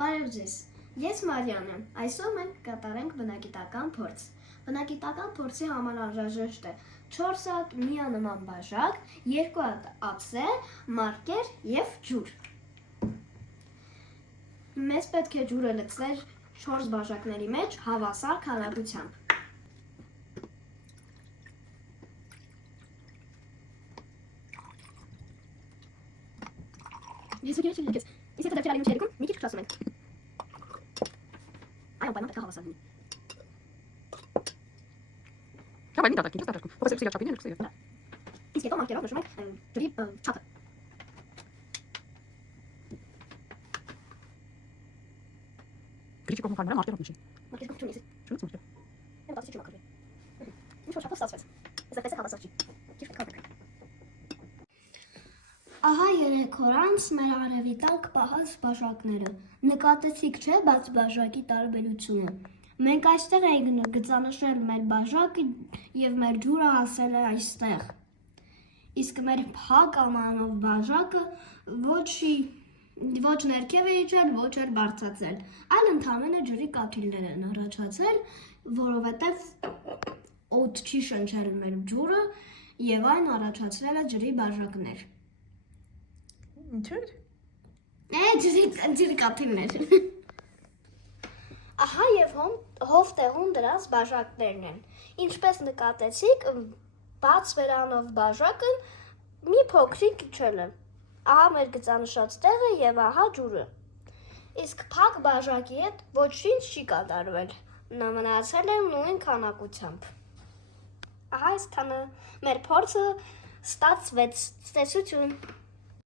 Բարև ձեզ, ես Մարիան եմ, այսօր մենք կատարենք բնագիտական փորձ։ Բնագիտական փորձի համար անհրաժեշտ է 4 հատ միանման բաժակ, 2 հատ ափսե, մարկեր և ջուր։ Մեզ պետք է ջուրը լցնել 4 բաժակների մեջ հավասար քանակությամբ։ Ես եթե դեպի արի մինչերիկում, մի քիչ քչացում ենք։ Այո, պայման պետք է հավասար լինի։ Չա բայնի դատակ, ինչ դատակում։ Ո՞վ է սիրել չափին, ինչ սիրել։ Իսկ հետո մարկերով նշում ենք ջրի չափը։ Գրիչի կողմը խարմերը մարկերով նշի։ Մարկեր կողմ չունի։ Շունից մարկեր։ Եմ տասի չի մարկրի։ Ինչ որ չափով ստացվեց։ Այս այդպես է հավասար չի։ Ճիշտ կապեք։ Ահա 3 օր անց մեր արևի տակ պահած բաժակները։ Նկատեցիք չէ, բաց բաժակի տարբերությունը։ Մենք այստեղ էինք գծանշել մեր բաժակը եւ մեր ջուրը հասել է այստեղ։ Իսկ մեր փակ ամանով բաժակը ոչ ներքև է իջել, ոչ էլ բարձրացել, այլ ընդհանրապես ջրի կաթիլներ են առաջացել, որովհետեւ օդ չի շնչել մեր ջուրը եւ այն առաջացրել է ջրի բաժակներ։ Ինչ է։ Ջրի կաթիլներ։ Ահա եւ հով տեղում դրած բաժակներն են։ Ինչպես նկատեցիք, բաց վերանով բաժակը մի փոքրիկ իջել է։ Ահա մեր գծանշած տեղը եւ ահա ջուրը։ Իսկ փակ բաժակի հետ ոչինչ չի կատարվել։ Նա մնացել է նույն քանակությամբ։ Ահա այսքանը մեր փորձը ստացվեց։ Ցտեսություն։